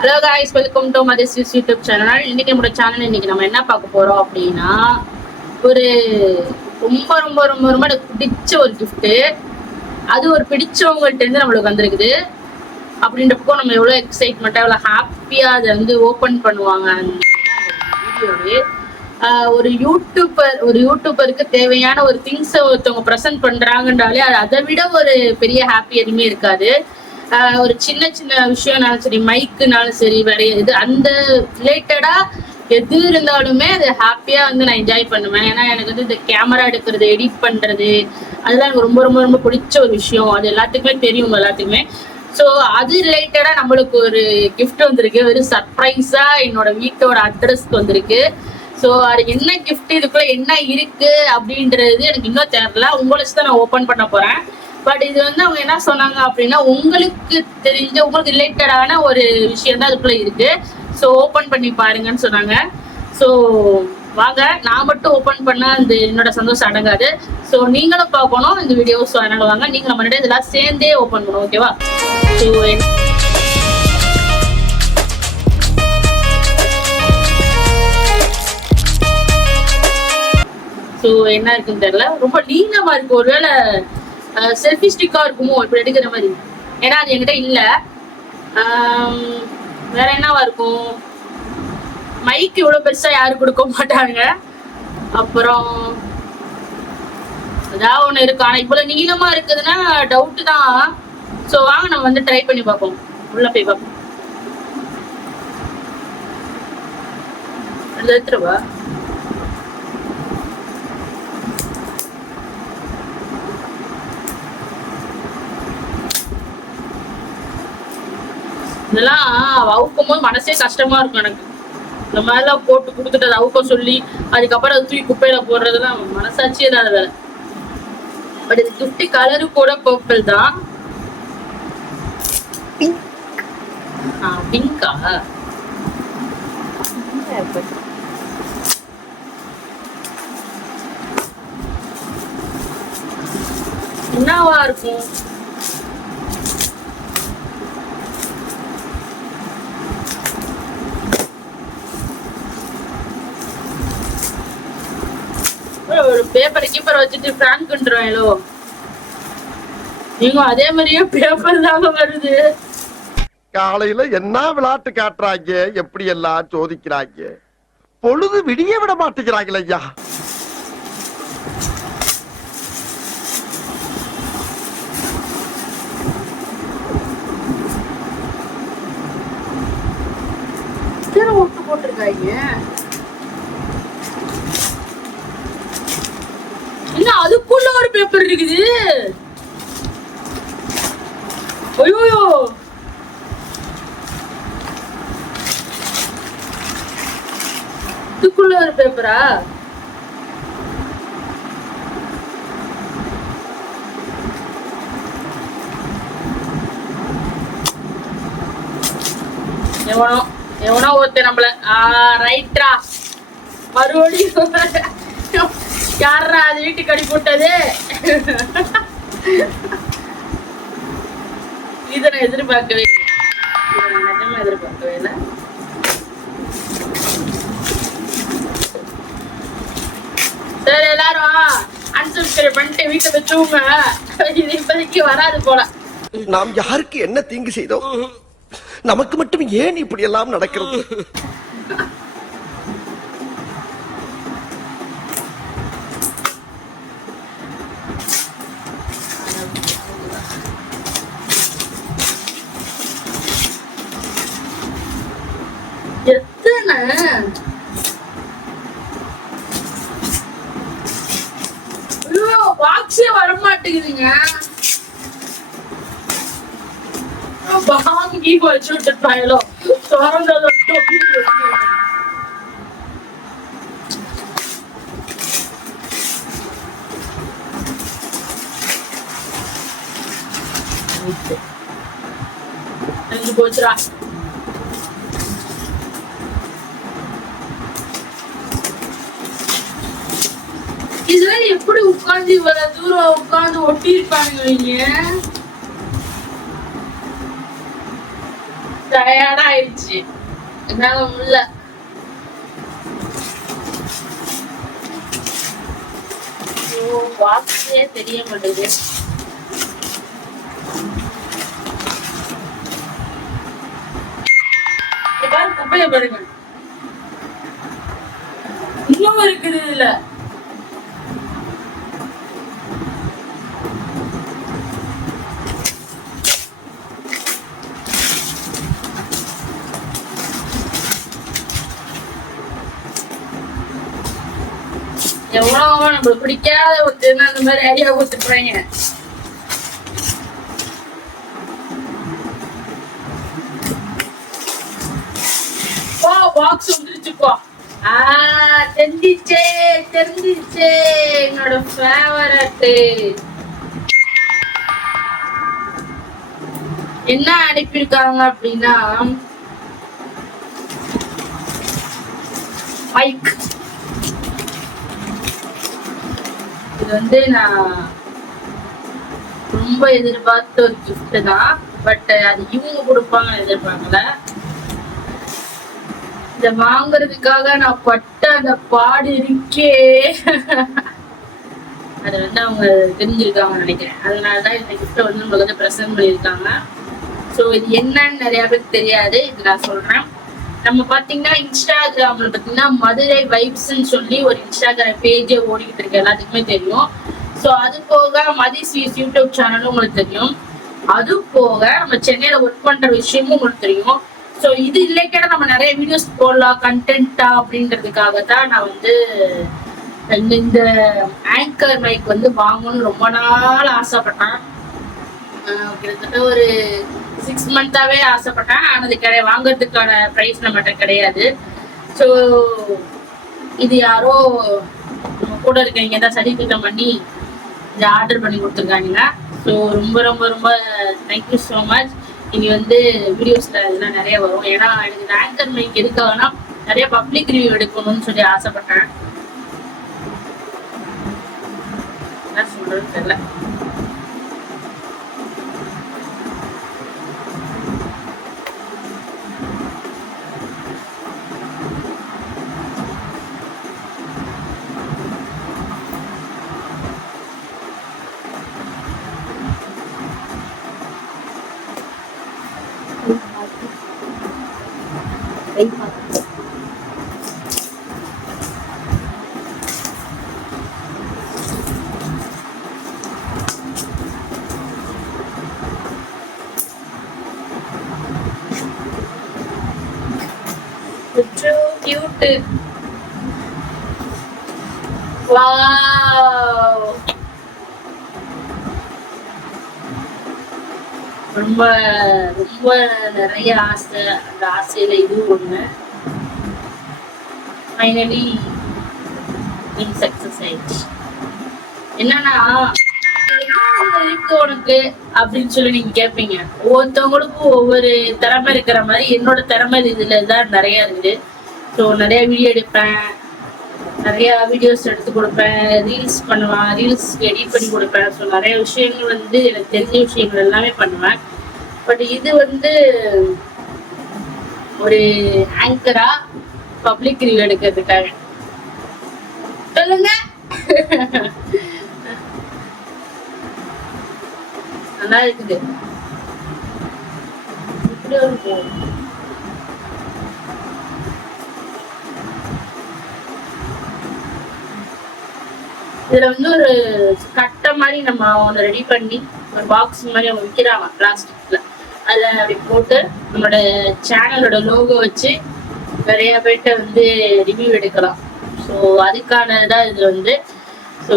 Hello guys welcome to Mathi's YouTube channel இன்னைக்கு நம்மளோட channel இன்னைக்கு நம்ம என்ன பார்க்க போறோம் அப்படின்னா ஒரு ரொம்ப ரொம்ப ரொம்ப ரொம்ப எனக்கு பிடிச்ச ஒரு கிஃப்ட்டு அது ஒரு பிடிச்சவங்கள்ட்ட இருந்து நம்மளுக்கு வந்திருக்குது. அப்படின்றப்போ நம்ம எவ்வளோ எக்ஸைட்மெண்ட்டாக எவ்வளோ ஹாப்பியாக அதை வந்து ஓப்பன் பண்ணுவாங்க அந்த வீடியோவே ஒரு யூடியூபர் ஒரு யூடியூபருக்கு தேவையான ஒரு திங்ஸை ஒருத்தவங்க ப்ரெசென்ட் பண்ணுறாங்கன்றாலே அது அதை விட ஒரு பெரிய ஹாப்பி எதுவுமே இருக்காது. ஒரு சின்ன சின்ன விஷயம்னாலும் சரி மைக்குனாலும் சரி வேற இது அந்த ரிலேட்டடா எது இருந்தாலுமே அது ஹாப்பியா வந்து நான் என்ஜாய் பண்ணுவேன். ஏன்னா எனக்கு வந்து இந்த கேமரா எடுக்கிறது எடிட் பண்றது அதெல்லாம் எனக்கு ரொம்ப ரொம்ப ரொம்ப பிடிச்ச ஒரு விஷயம். அது எல்லாத்துக்குமே தெரியும் எல்லாத்துக்குமே. ஸோ அது ரிலேட்டடா நம்மளுக்கு ஒரு கிஃப்ட் வந்திருக்கு. ஒரு சர்ப்ரைஸா என்னோட வீட்டோட அட்ரஸ்க்கு வந்திருக்கு. ஸோ அது என்ன கிஃப்ட் இதுக்குள்ள என்ன இருக்கு அப்படின்றது எனக்கு இன்னும் தெரியல. உங்களை தான் நான் ஓப்பன் பண்ண போறேன். பட் இது வந்து அவங்க என்ன சொன்னாங்க அப்படின்னா உங்களுக்கு தெரிஞ்ச உங்களுக்கு ரிலேட்டடான ஒரு விஷயம் தான் அதுக்குள்ள இருக்கு. ஸோ ஓப்பன் பண்ணி பாருங்கன்னு சொன்னாங்க. ஸோ வாங்க நான் மட்டும் ஓப்பன் பண்ண அந்த என்னோட சந்தோஷம் அடங்காது. ஸோ நீங்களும் பார்க்கணும் இந்த வீடியோ ஸோ அதனால வாங்க. நீங்க நம்ம இதெல்லாம் சேர்ந்தே ஓப்பன் பண்ணுவோம் ஓகேவா ஸோ ஸோ என்ன இருக்குன்னு தெரியல. ரொம்ப நீளமா இருக்கு. ஒருவேளை செல்ஃபிஸ்டிக்கா இருக்குமோ இப்படி எடுக்கிற மாதிரி. ஏன்னா அது என்கிட்ட இல்ல. வேற என்னவா இருக்கும்? மைக் இவ்வளவு பெருசா யாரும் கொடுக்க மாட்டாங்க. அப்புறம் ஏதாவது ஒண்ணு இருக்கு. ஆனா இவ்வளவு நீளமா இருக்குதுன்னா டவுட் தான். ஸோ வாங்க நம்ம வந்து ட்ரை பண்ணி பார்ப்போம். உள்ள போய் பார்ப்போம். எடுத்துருவா இதெல்லாம் அவுக்கும் போது மனசே கஷ்டமா இருக்கும் எனக்கு. இந்த மாதிரிலாம் போட்டு கொடுத்துட்டு அதை அவுக்க சொல்லி அதுக்கப்புறம் அதை தூக்கி குப்பையில போடுறதுலாம் மனசாட்சி இல்லாத வேலை. பட் இது கிஃப்ட் கலரு கூட பர்பிள் தான். பிங்கா என்னவா இருக்கும்? ஒரு பேப்பர் கீப்பர் வச்சுட்டு பிராங்க்ன்றோம் நீங்க அதே மாதிரியே பேப்பர் தாங்க வருது. காலையில என்ன விளையாட்டு காட்டுறாங்க? எப்படி எல்லாம் சோதிக்கிறாங்க? பொழுது விடிய விட மாட்டேங்கிறாங்களே ஐயா. போட்டிருக்காங்க. என்ன அதுக்குள்ள ஒரு பேப்பர் இருக்குது. ஐயோ இதுக்குள்ள ஒரு பேப்பரா எவனோ எவனோ ஒருத்தன் நம்மள. ஆஹ் ரைட்ரா மறுபடியும். யாரா அது வீட்டுக்கு அடி போட்டது? இதை நான் எதிர்பார்க்கவே இல்லை. நிஜமா எதிர்பார்க்கவே இல்லை. சரி எல்லாரும் அன்சப்ஸ்கிரைப் பண்ணிட்டு வீட்டை வச்சுங்க இது இப்போதைக்கு வராது போல. நாம் யாருக்கு என்ன தீங்கு செய்தோம்? நமக்கு மட்டும் ஏன் இப்படி எல்லாம் நடக்கிறது? மாட்டேங்குதுங்க வாங்கி வச்சு விட்டுட்டாங்களோ திறந்ததை தொப்பி வச்சு. அஞ்சு எப்படி உட்கார்ந்து இவ்வளவு தூரம் உட்கார்ந்து ஒட்டி இருப்பாங்க டயர்டா ஆயிடுச்சு. என்னால முடியல. ஐயோ, தெரிய மாட்டேங்குது. குப்பையை பாருங்க. இன்னும் இருக்குது இல்லை நம்மளுக்கு பிடிக்காத ஒருத்தர் அந்த மாதிரி ஐடியா கொடுத்துருப்பாங்க. போ பாக்ஸ் வந்துருச்சுப்பா ஆ தெரிஞ்சிச்சே தெரிஞ்சிச்சே என்னோட ஃபேவரட் என்ன அனுப்பியிருக்காங்க அப்படின்னா மைக் இது வந்து நான் ரொம்ப எதிர்பார்த்த ஒரு கிஃப்ட் தான் பட் அது இவங்க கொடுப்பாங்கன்னு எதிர்பார்க்கல. இத வாங்குறதுக்காக நான் பட்ட அந்த பாடு இருக்கே. அது வந்து அவங்க தெரிஞ்சிருக்காங்க நினைக்கிறேன். அதனாலதான் இந்த கிஃப்ட வந்து உங்களுக்கு வந்து ப்ரெசென்ட் பண்ணியிருக்காங்க. ஸோ இது என்னன்னு நிறைய பேருக்கு தெரியாது. இது நான் சொல்றேன். நம்ம பாத்தீங்கன்னா இன்ஸ்டாகிராம்ல பாத்தீங்கன்னா மதுரை வைப்ஸ்ன்னு சொல்லி ஒரு இன்ஸ்டாகிராம் பேஜே ஓடிக்கிட்டு இருக்கு எல்லாத்துக்குமே தெரியும். ஸோ அது போக மதி ஸ்வீஸ் யூடியூப் சேனலும் உங்களுக்கு தெரியும். அது போக நம்ம சென்னையில ஒர்க் பண்ற விஷயமும் உங்களுக்கு தெரியும். ஸோ இது ரிலேட்டடா நம்ம நிறைய வீடியோஸ் போடலாம் கண்டென்ட்டா அப்படின்றதுக்காக தான் நான் வந்து இந்த இந்த ஆங்கர் மைக் வந்து வாங்கணும்னு ரொம்ப நாள் ஆசைப்பட்டேன். கிட்டத்தட்ட ஒரு சிக்ஸ் மந்த்தாகவே ஆசைப்பட்டேன். ஆனால் அது கிடையாது வாங்குறதுக்கான ப்ரைஸ் நம்மகிட்ட கிடையாது. ஸோ இது யாரோ நம்ம கூட இருக்கவங்க தான் சர்டிஃபிகேட் பண்ணி இதை ஆர்டர் பண்ணி கொடுத்துருக்காங்க ஸோ ரொம்ப ரொம்ப ரொம்ப தேங்க்யூ ஸோ மச் இனி வந்து வீடியோஸில் இதெல்லாம் நிறைய வரும். ஏன்னா எனக்கு இந்த ஆங்கர் மைக் எதுக்காகனா நிறைய பப்ளிக் ரிவ்யூ எடுக்கணும்னு சொல்லி ஆசைப்பட்டேன். என்ன சொல்கிறது தெரியல. எட்டு ரொம்ப ரொம்ப நிறைய ஆசை. அந்த ஆசையில இது ஒண்ணு. ஃபைனலி சக்சஸ் ஆயிடுச்சு. என்னன்னா இருக்கு உனக்கு அப்படின்னு சொல்லி நீங்க கேட்பீங்க ஒவ்வொருத்தவங்களுக்கும் ஒவ்வொரு திறமை இருக்கிற மாதிரி என்னோட திறமை இதுல தான் நிறைய இருக்குது. ஸோ நிறைய வீடியோ எடுப்பேன். நிறைய வீடியோஸ் எடுத்து கொடுப்பேன். ரீல்ஸ் பண்ணுவேன். ரீல்ஸ் எடிட் பண்ணி கொடுப்பேன். ஸோ நிறைய விஷயங்கள் வந்து எனக்கு தெரிஞ்ச விஷயங்கள் எல்லாமே பண்ணுவேன். பட் இது வந்து ஒரு ஆங்கரா பப்ளிக் ரிவ்யூ எடுக்கிறதுக்காக. சொல்லுங்க. நல்லா இருக்குது. இப்படி ஒரு இதுல வந்து ஒரு கட்டை மாதிரி நம்ம ஒன்று ரெடி பண்ணி ஒரு பாக்ஸ் மாதிரி அவங்க விற்கிறாங்க பிளாஸ்டிக்ல அதுல அப்படி போட்டு நம்மளோட சேனலோட லோகோ வச்சு நிறைய பேர்கிட்ட வந்து ரிவ்யூ எடுக்கலாம். ஸோ அதுக்கான தான் இது வந்து ஸோ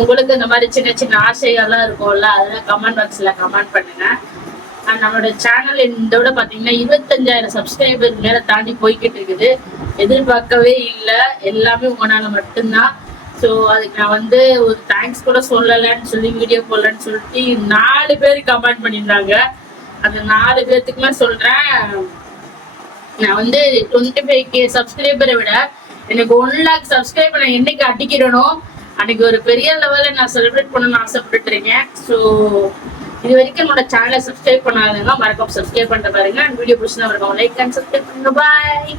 உங்களுக்கு இந்த மாதிரி சின்ன சின்ன ஆசைகள்லாம் இருக்கும்ல அதெல்லாம் கமெண்ட் பாக்ஸ்ல கமெண்ட் பண்ணுங்க. நம்மளோட சேனல் இதோட பாத்தீங்கன்னா இருபத்தஞ்சாயிரம் சப்ஸ்கிரைபர் மேல தாண்டி போய்கிட்டு இருக்குது. எதிர்பார்க்கவே இல்லை. எல்லாமே உங்களால மட்டும்தான். ஸோ அதுக்கு நான் வந்து ஒரு தேங்க்ஸ் கூட சொல்லலைன்னு சொல்லி வீடியோ போடலன்னு சொல்லிட்டு நாலு பேர் கமெண்ட் பண்ணியிருந்தாங்க. அந்த நாலு பேர்த்துக்குமே சொல்றேன். நான் வந்து டுவெண்ட்டி ஃபைவ் கே சப்ஸ்கிரைபரை விட எனக்கு ஒன் லேக் சப்ஸ்கிரைபர் நான் என்னைக்கு அடிக்கிறனோ அன்னைக்கு ஒரு பெரிய லெவலில் நான் செலிப்ரேட் பண்ணணும்னு ஆசைப்பட்டுட்டு இருக்கேன் ஸோ இது வரைக்கும் என்னோட சேனலை சப்ஸ்கிரைப் பண்ணாதவங்க மறக்காம சப்ஸ்கிரைப் பண்ணுற பாருங்க. வீடியோ பிடிச்சினா மறக்காம லைக் அண்ட் சப்ஸ்கிரைப் பண்ணுங்க. பாய்